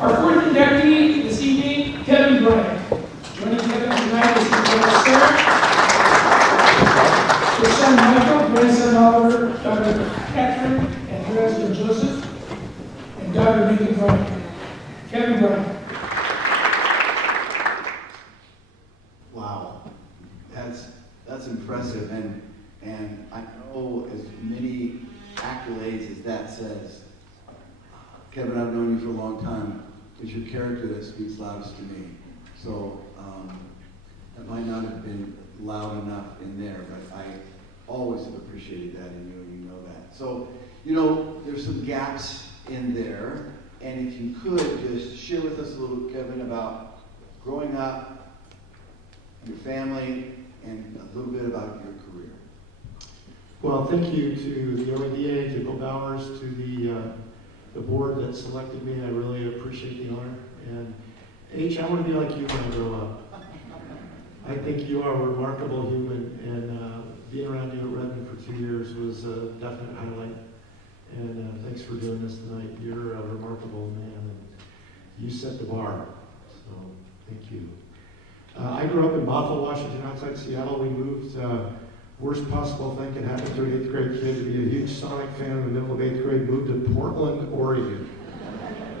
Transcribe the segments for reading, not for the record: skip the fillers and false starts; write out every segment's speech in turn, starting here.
Our fourth inductee this evening, Kevin Bryant. Joining Kevin tonight is his brother Sarah, his son Michael, grandson Oliver, daughter Catherine, and her husband Joseph, and daughter Megan Bryant. Kevin Bryant. Wow, that's impressive, and I know as many accolades as that says, Kevin, I've known you for a long time. It's your character that speaks loudest to me. So that might not have been loud enough in there, but I always have appreciated that in you, and you know that. So, you know, there's some gaps in there, and if you could just share with us a little, Kevin, about growing up, your family, and a little bit about your career. Well, thank you to the OADA, to Bill Bowers, to the board that selected me. I really appreciate the honor. And H, I want to be like you when I grow up. I think you are a remarkable human, and being around you at Redmond for 2 years was a definite highlight. And thanks for doing this tonight. You're a remarkable man, and you set the bar. So thank you. I grew up in Bothell, Washington, outside Seattle. We moved, worst possible thing could happen to an 8th grade kid to be a huge Sonic fan in the middle of 8th grade, moved to Portland, Oregon.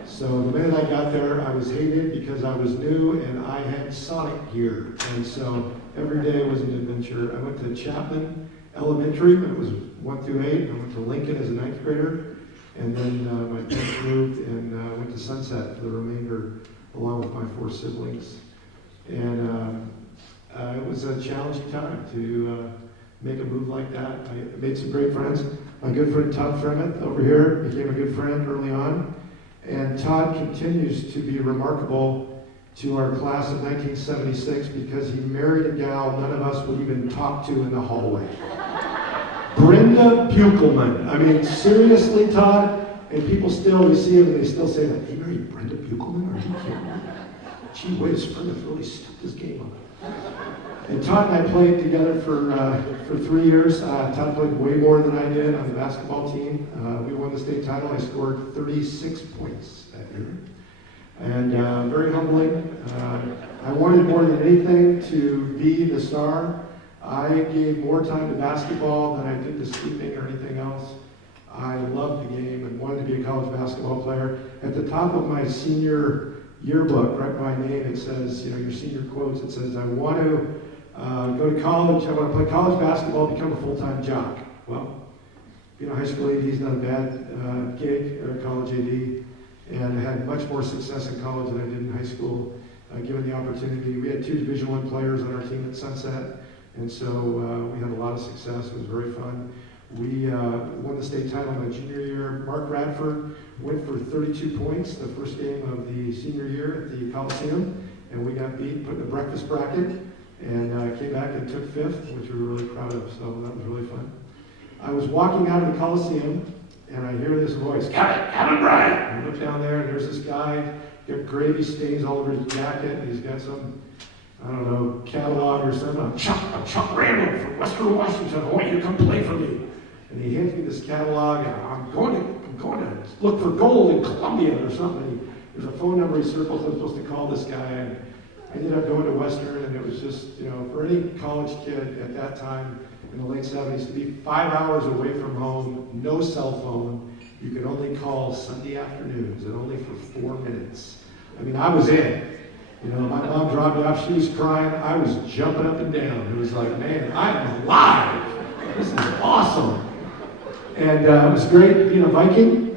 So the minute I got there, I was hated because I was new and I had Sonic gear. And so every day was an adventure. I went to Chapman Elementary when it was 1 through 8. I went to Lincoln as a 9th grader. And then my parents moved and went to Sunset for the remainder, along with my 4 siblings. And it was a challenging time to make a move like that. I made some great friends. My good friend Todd Fremeth over here became a good friend early on. And Todd continues to be remarkable to our class of 1976 because he married a gal none of us would even talk to in the hallway. Brenda Buchelman. I mean, seriously, Todd? And people still, we see him and they still say that, he married Brenda Buchelman? Are you kidding me? Gee whiz, Fremeth really stepped his game up. And Todd and I played together for 3 years. Todd played way more than I did on the basketball team. We won the state title. I scored 36 points that year. And very humbling. I wanted more than anything to be the star. I gave more time to basketball than I did to sleeping or anything else. I loved the game and wanted to be a college basketball player. At the top of my senior yearbook, right by my name, it says, you know, your senior quotes, it says, I want to go to college, I want to play college basketball, become a full-time jock. Well, being a high school AD is not a bad gig, or a college AD, and I had much more success in college than I did in high school, given the opportunity. We had 2 Division I players on our team at Sunset, and so we had a lot of success. It was very fun. We won the state title my junior year. Mark Radford went for 32 points the first game of the senior year at the Coliseum, and we got beat, put in the breakfast bracket, and came back and took 5th, which we were really proud of, so that was really fun. I was walking out of the Coliseum, and I hear this voice, Kevin Bryant! I look down there, and there's this guy, got gravy stains all over his jacket, and he's got some, I don't know, catalog or something. I'm Chuck Randall from Western Washington. I want you to come play for me. And he hands me this catalog, and I'm going to look for gold in Columbia or something. There's a phone number he circles. I'm supposed to call this guy, and I ended up going to Western, and it was just, you know, for any college kid at that time in the late 70s to be 5 hours away from home, no cell phone. You could only call Sunday afternoons, and only for 4 minutes. I mean, I was in. You know, my mom dropped me off. She was crying. I was jumping up and down. It was like, man, I'm alive. This is awesome. And it was great being a Viking.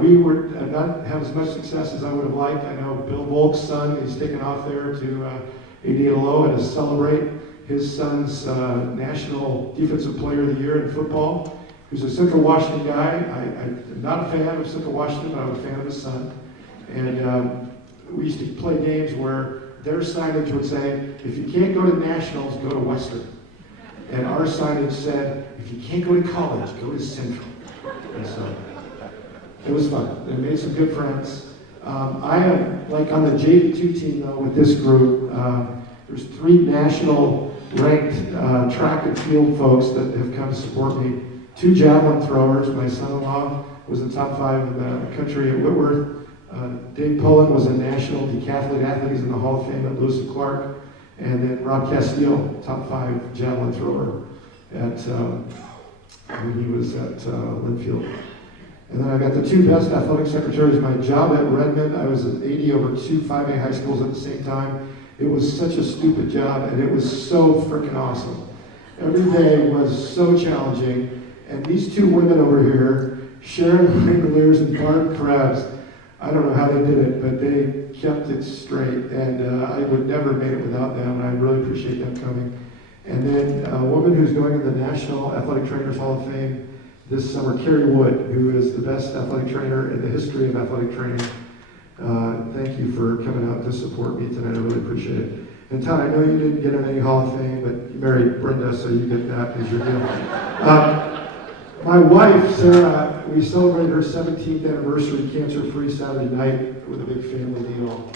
We were not have as much success as I would have liked. I know Bill Volk's son is taken off there to ADLO and to celebrate his son's National Defensive Player of the Year in football. He was a Central Washington guy. I'm not a fan of Central Washington, but I'm a fan of his son. And we used to play games where their signage would say, if you can't go to Nationals, go to Western. And our signage said, if you can't go to college, go to Central. And so it was fun. I made some good friends. I am, like on the JV2 team though, with this group, there's 3 national ranked track and field folks that have come to support me. 2 javelin throwers. My son-in-law was in the top 5 in the country at Whitworth. Dave Pullen was a national decathlete athlete. He's in the Hall of Fame at Lewis and Clark. And then Rob Castile, top 5 javelin thrower at when he was at Linfield. And then I got the 2 best athletic secretaries. My job at Redmond, I was an AD over 2 5A high schools at the same time. It was such a stupid job, and it was so freaking awesome. Every day was so challenging. And these 2 women over here, Sharon Langoliers and Barb Krebs, I don't know how they did it, but they kept it straight. And I would never have made it without them, and I really appreciate them coming. And then a woman who's going to the National Athletic Trainers Hall of Fame this summer, Carrie Wood, who is the best athletic trainer in the history of athletic training. Thank you for coming out to support me tonight. I really appreciate it. And Todd, I know you didn't get in any Hall of Fame, but you married Brenda, so you get that as your deal. My wife, Sarah, we celebrated her 17th anniversary cancer-free Saturday night with a big family meal.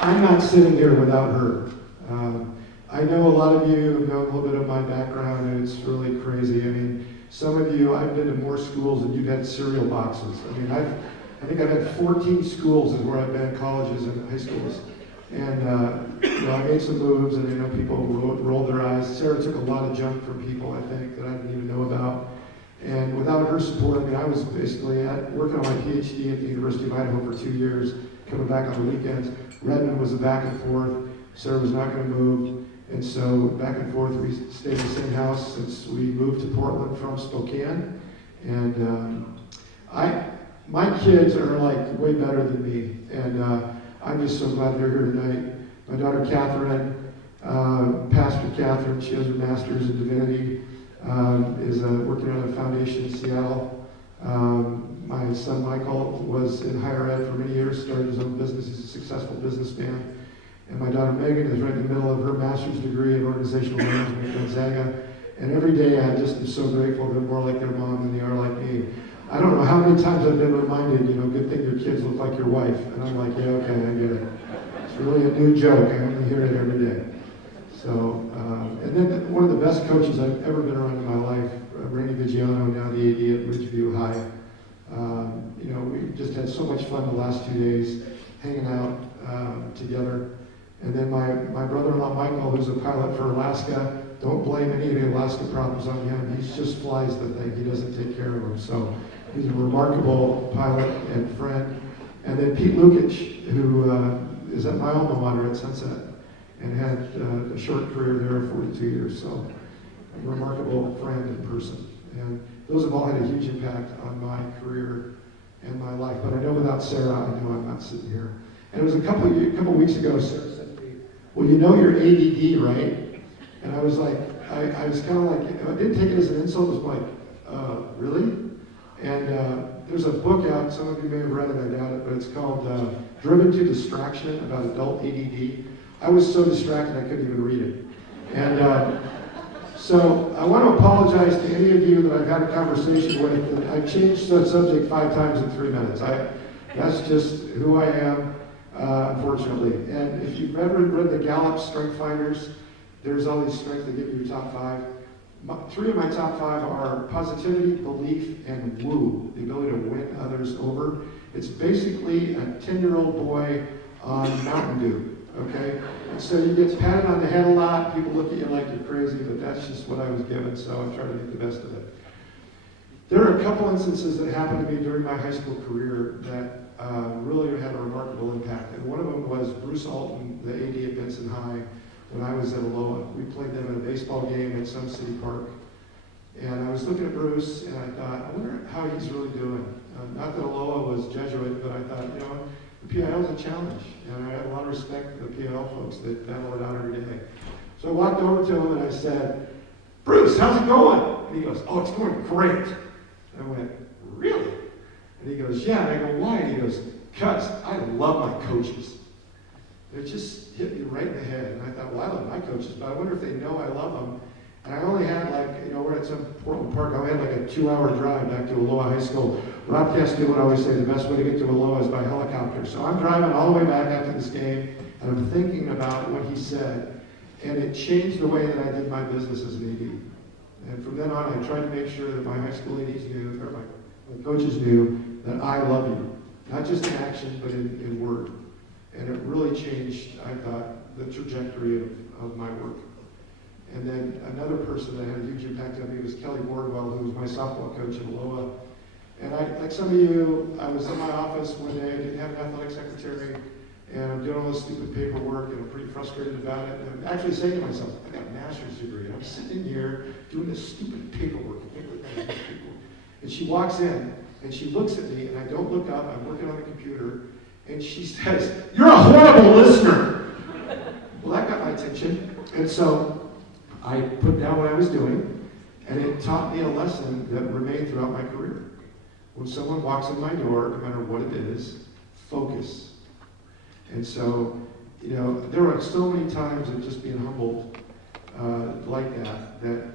I'm not sitting here without her. I know a lot of you know a little bit of my background, and it's really crazy. I mean, some of you, I've been to more schools than you've had cereal boxes. I mean, I think I've had 14 schools is where I've been, colleges and high schools. And, I made some moves, and, people rolled their eyes. Sarah took a lot of junk from people, I think, that I didn't even know about. And without her support, I was basically working on my PhD at the University of Idaho for 2 years, coming back on the weekends. Redmond was a back and forth. Sarah was not going to move. And so back and forth, we stayed in the same house since we moved to Portland from Spokane. And my kids are like way better than me. And I'm just so glad they're here tonight. My daughter Catherine, Pastor Catherine, she has her master's in divinity, is working on a foundation in Seattle. My son Michael was in higher ed for many years, started his own business. He's a successful businessman. And my daughter Megan is right in the middle of her master's degree in organizational management at Gonzaga. And every day I just am so grateful they're more like their mom than they are like me. I don't know how many times I've been reminded, good thing your kids look like your wife. And I'm like, yeah, okay, I get it. It's really a new joke. I only hear it every day. So, and then one of the best coaches I've ever been around in my life, Randy Vigiano, now the AD at Ridgeview High. We just had so much fun the last 2 days, hanging out together. And then my brother-in-law, Michael, who's a pilot for Alaska, don't blame any of the Alaska problems on him. He just flies the thing. He doesn't take care of them. So he's a remarkable pilot and friend. And then Pete Lukic, who is at my alma mater at Sunset and had a short career there, 42 years. So a remarkable friend and person. And those have all had a huge impact on my career and my life. But I know without Sarah, I know I'm not sitting here. And it was a couple weeks ago, Sarah said to me, well, you're ADD, right? And I was like, I was kind of like, I didn't take it as an insult. It was like, really? And there's a book out, some of you may have read it, I doubt it, but it's called Driven to Distraction, about adult ADD. I was so distracted I couldn't even read it. And so I want to apologize to any of you that I've had a conversation with. And I've changed the subject 5 times in 3 minutes. That's just who I am. Unfortunately. And if you've ever read the Gallup Strength Finders, there's all these strengths that give you your top 5. 3 of my top 5 are positivity, belief, and woo, the ability to win others over. It's basically a 10-year-old boy on Mountain Dew, okay? And so you get patted on the head a lot, people look at you like you're crazy, but that's just what I was given, so I'm trying to make the best of it. There are a couple instances that happened to me during my high school career that really had a remarkable impact. And one of them was Bruce Alton, the AD at Benson High, when I was at Aloha. We played them in a baseball game at Sun City Park. And I was looking at Bruce, and I thought, I wonder how he's really doing. Not that Aloha was Jesuit, but I thought, the PIL is a challenge. And I had a lot of respect for the PIL folks that battle it out every day. So I walked over to him and I said, Bruce, how's it going? And he goes, oh, it's going great. And I went, really? And he goes, yeah. And I go, why? And he goes, because I love my coaches. It just hit me right in the head. And I thought, well, I love my coaches, but I wonder if they know I love them. And I only had we're at some Portland Park. I had like a 2-hour drive back to Aloha High School. Rob Castile would always say the best way to get to Aloha is by helicopter. So I'm driving all the way back after this game, and I'm thinking about what he said. And it changed the way that I did my business as an AD. And from then on, I tried to make sure that my high school ladies knew, or my coaches knew, that I love you. Not just in action, but in word. And it really changed, I thought, the trajectory of my work. And then another person that had a huge impact on me was Kelly Wardwell, who was my softball coach in Aloha. And like some of you, I was in my office one day, I didn't have an athletic secretary, and I'm doing all this stupid paperwork, and I'm pretty frustrated about it. And I'm actually saying to myself, I got a master's degree, and I'm sitting in here doing this stupid paperwork. I can't look at these people. And she walks in, and she looks at me, and I don't look up, I'm working on the computer, and she says, "You're a horrible listener." Well, that got my attention. And so I put down what I was doing, and it taught me a lesson that remained throughout my career. When someone walks in my door, no matter what it is, focus. And so, there were so many times of just being humbled like that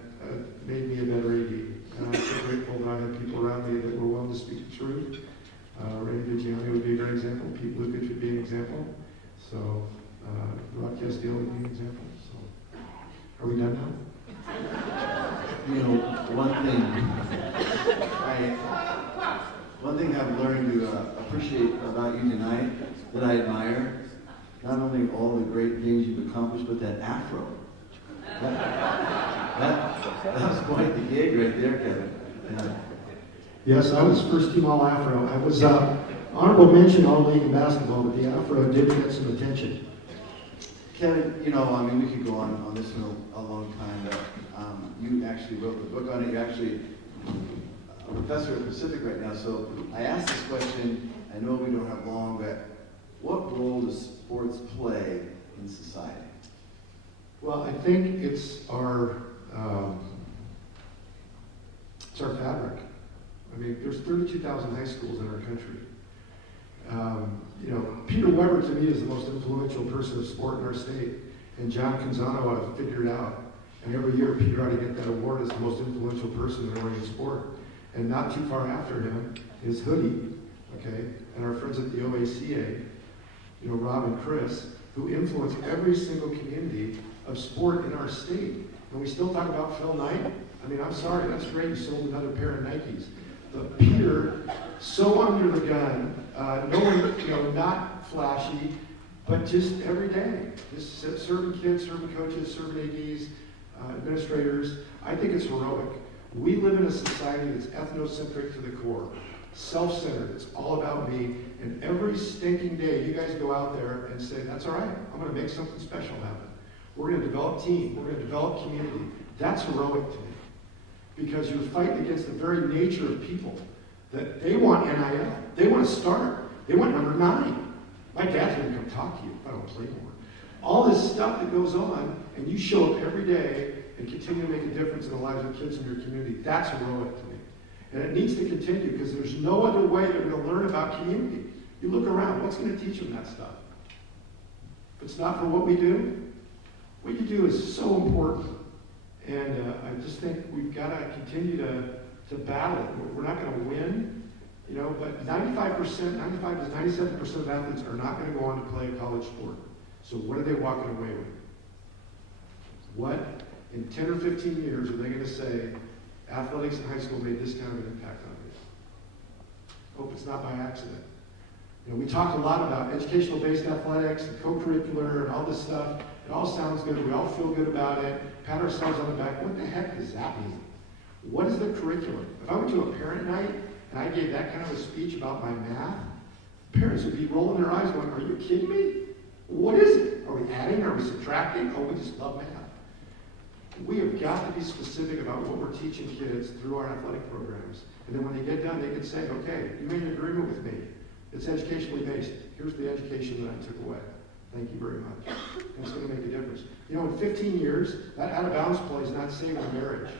made me a better AD. And I'm so grateful that I had people around me that were willing to speak the truth. Randy Vigiani would be a great example. Pete Lukic would be an example. So, Rock Castillo would be an example. So, are we done now? One thing I've learned to appreciate about you tonight, that I admire, not only all the great things you've accomplished, but that afro. That was quite the gig right there, Kevin. Yeah. Yes, I was first team all Afro. I was honorable mention all league in basketball, but the Afro did get some attention. Kevin, we could go on this for a long time, but you actually wrote the book on it. You're actually a professor at Pacific right now, so I asked this question. I know we don't have long, but what role does sports play in society? Well, I think it's our fabric. I mean, there's 32,000 high schools in our country. Peter Weber to me is the most influential person of sport in our state, and John Canzano have figured out. And every year, Peter ought to get that award as the most influential person in Oregon sport. And not too far after him is Hoodie, okay, and our friends at the OACA, Rob and Chris, who influence every single community of sport in our state. And we still talk about Phil Knight. I mean, I'm sorry, that's great, you sold another pair of Nikes. But Peter, so under the gun, not flashy, but just every day. Just serving kids, serving coaches, serving ADs, administrators. I think it's heroic. We live in a society that's ethnocentric to the core, self-centered. It's all about me. And every stinking day, you guys go out there and say, that's all right, I'm going to make something special happen. We're going to develop team. We're going to develop community. That's heroic to me. Because you're fighting against the very nature of people. That they want NIL. They want to start. They want number 9. My dad's going to come talk to you if I don't play more. All this stuff that goes on, and you show up every day and continue to make a difference in the lives of kids in your community. That's heroic to me. And it needs to continue because there's no other way they're going to learn about community. You look around, what's going to teach them that stuff? If it's not for what we do, what you do is so important. And I just think we've got to continue to battle. We're not going to win, but 95 to 97% of athletes are not going to go on to play a college sport. So what are they walking away with? What, in 10 or 15 years, are they going to say, athletics in high school made this kind of an impact on me? Hope it's not by accident. We talk a lot about educational-based athletics and co-curricular and all this stuff. It all sounds good. We all feel good about it. Pat ourselves on the back. What the heck does that mean? What is the curriculum? If I went to a parent night and I gave that kind of a speech about my math, parents would be rolling their eyes going, are you kidding me? What is it? Are we adding? Are we subtracting? Oh, we just love math. We have got to be specific about what we're teaching kids through our athletic programs. And then when they get done, they can say, okay, you made an agreement with me. It's educationally based. Here's the education that I took away. Thank you very much. And it's going to make a difference. In 15 years, that out-of-bounds play is not saving a marriage.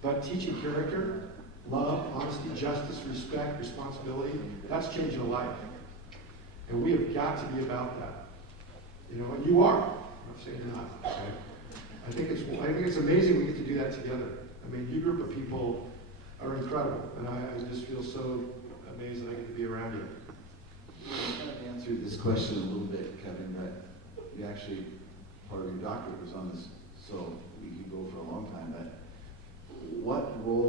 But teaching character, love, honesty, justice, respect, responsibility, that's changing a life. And we have got to be about that. And you are. I'm not saying you're not. Okay? I think it's amazing we get to do that together. I mean, you group of people are incredible, and I just feel so amazed that I get to be around you. I kind of answered this question a little bit, Kevin, but you actually, part of your doctorate was on this, so we could go for a long time, but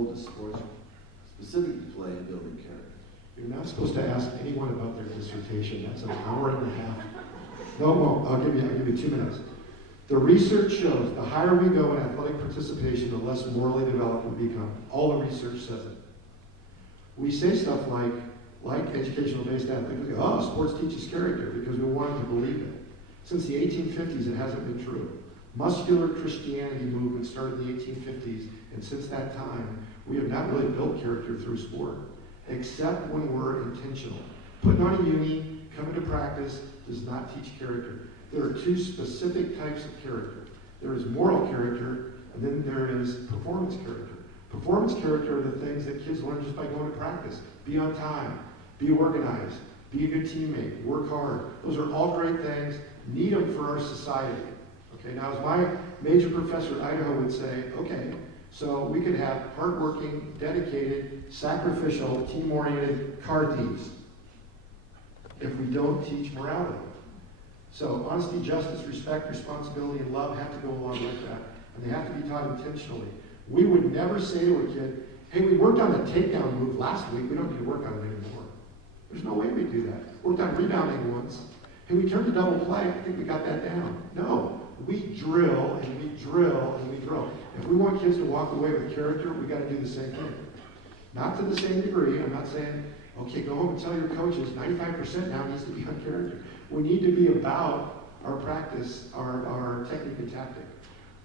role does sports specifically play in building character? You're not supposed to ask anyone about their dissertation. That's an hour and a half. No, well, I'll give you 2 minutes. The research shows the higher we go in athletic participation, the less morally developed we become. All the research says it. We say stuff like educational-based athletics. Oh, sports teaches character because we want to believe it. Since the 1850s, it hasn't been true. Muscular Christianity movement started in the 1850s, and since that time, we have not really built character through sport, except when we're intentional. Putting on a uni, coming to practice, does not teach character. There are two specific types of character. There is moral character, and then there is performance character. Performance character are the things that kids learn just by going to practice. Be on time, be organized, be a good teammate, work hard. Those are all great things, need them for our society. Okay, now as my major professor at Idaho would say, okay, so we could have hardworking, dedicated, sacrificial, team-oriented car thieves if we don't teach morality. So honesty, justice, respect, responsibility, and love have to go along with that, and they have to be taught intentionally. We would never say to a kid, hey, we worked on a takedown move last week, we don't need to work on it anymore. There's no way we do that. Worked on rebounding once. Hey, we turned to double play, I think we got that down. No, we drill, and we drill, and we drill. If we want kids to walk away with character, we got to do the same thing. Not to the same degree. I'm not saying, okay, go home and tell your coaches 95% now needs to be on character. We need to be about our practice, our technique and tactic.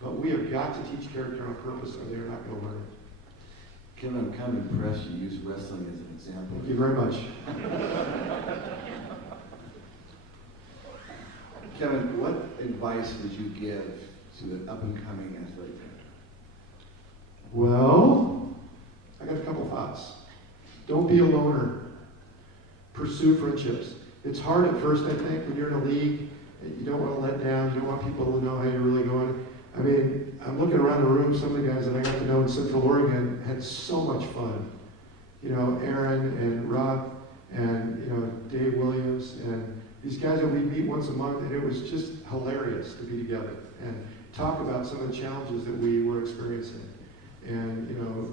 But we have got to teach character on purpose or they're not going to learn it. Kevin, I'm kind of impressed you use wrestling as an example. Thank you very much. Kevin, what advice would you give to an up-and-coming athlete? Well, I got a couple thoughts. Don't be a loner. Pursue friendships. It's hard at first, I think, when you're in a league. You don't want to let down. You don't want people to know how you're really going. I mean, I'm looking around the room. Some of the guys that I got to know in Central Oregon had so much fun. You know, Aaron and Rob and, you know, Dave Williams and these guys that we meet once a month, and it was just hilarious to be together and talk about some of the challenges that we were experiencing. And, you know,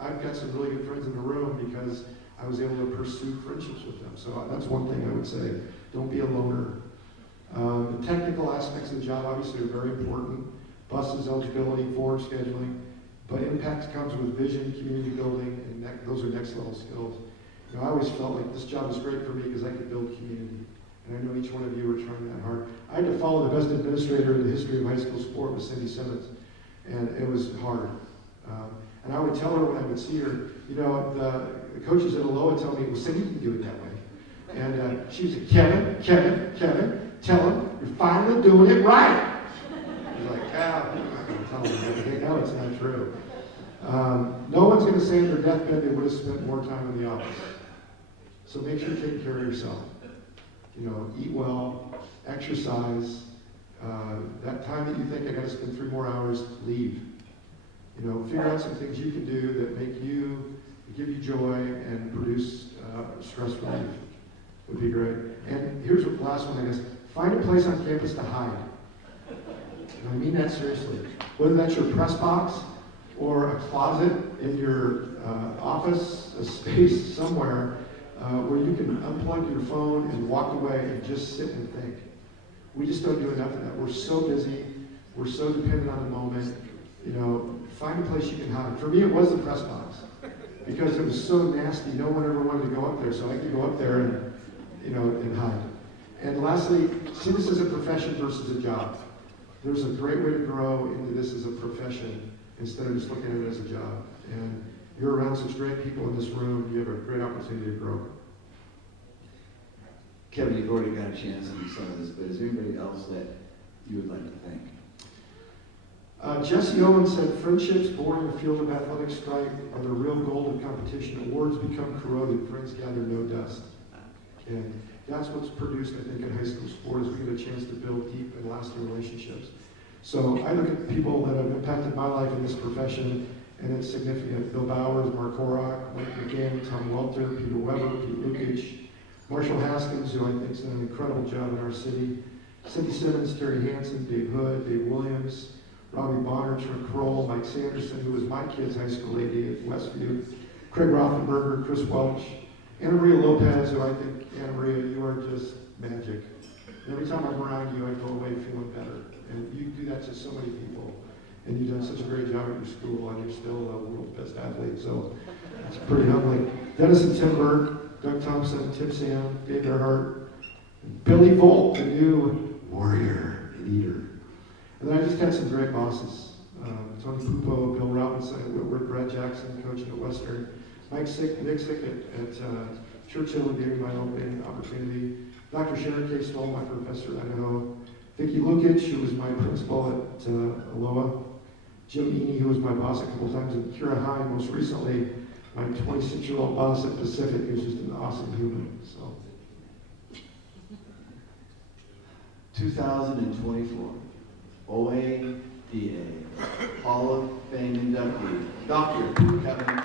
I've got some really good friends in the room because I was able to pursue friendships with them. So that's one thing I would say. Don't be a loner. The technical aspects of the job obviously are very important. Buses, eligibility, forward scheduling. But impact comes with vision, community building, and those are next level skills. You know, I always felt like this job was great for me because I could build community. And I know each one of you are trying that hard. I had to follow the best administrator in the history of high school sport with Cindy Simmons. And it was hard. And I would tell her when I would see her, you know, the coaches at Aloha tell me, well, Cindy can do it that way. And she would say, Kevin, tell him you're finally doing it right. I was like, I'm not going to tell him everything. No, it's not true. No one's going to say in their deathbed they would have spent more time in the office. So make sure you take care of yourself. You know, eat well, exercise. That time that you think I got to spend 3 more hours, leave. You know, figure out some things you can do that give you joy and produce stress relief. Would be great. And here's the last one, I guess. Find a place on campus to hide. And I mean that seriously. Whether that's your press box or a closet in your office, a space somewhere where you can unplug your phone and walk away and just sit and think. We just don't do enough of that. We're so busy. We're so dependent on the moment. You know, find a place you can hide. For me, it was the press box because it was so nasty. No one ever wanted to go up there, so I could go up there and, you know, and hide. And lastly, see this as a profession versus a job. There's a great way to grow into this as a profession instead of just looking at it as a job. And you're around such great people in this room. You have a great opportunity to grow. Kevin, you've already got a chance to do some of this, but is there anybody else that you would like to thank? Jesse Owens said, friendships born in the field of athletic strife are the real gold of competition. Awards become corroded, friends gather no dust. And that's what's produced, I think, in high school sport is we get a chance to build deep and lasting relationships. So I look at people that have impacted my life in this profession, and it's significant. Bill Bowers, Mark Horak, Mike McGinn, Tom Welter, Peter Weber, Pete Lukic, Marshall Haskins, who I think has done an incredible job in our city, Cindy Simmons, Terry Hansen, Dave Hood, Dave Williams, Robbie Bonner, Trent Kroll, Mike Sanderson, who was my kid's high school AD at Westview, Craig Rothenberger, Chris Welch, Anna Maria Lopez, who I think, Anna Maria, you are just magic. And every time I'm around you, I go away feeling better. And you do that to so many people. And you've done such a great job at your school, and you're still the world's best athlete, so it's pretty humbling. Dennis and Tim Burke, Doug Thompson, Tim Sam, Dave Earhart, Billy Volt, the new warrior and eater. And then I just had some great bosses. Tony Pupo, Bill Robinson at Whitworth, Brett Jackson, coaching at Western, Nick Sick at Churchill, who gave me my opening opportunity. Dr. Sharon K. Stoll, my professor at Idaho. Vicki Lukic, who was my principal at Aloha. Jim Eaney, who was my boss a couple times at Kira High, most recently my 26-year-old boss at Pacific, who's just an awesome human. So, 2024 OADA Hall of Fame inductee, Dr. Kevin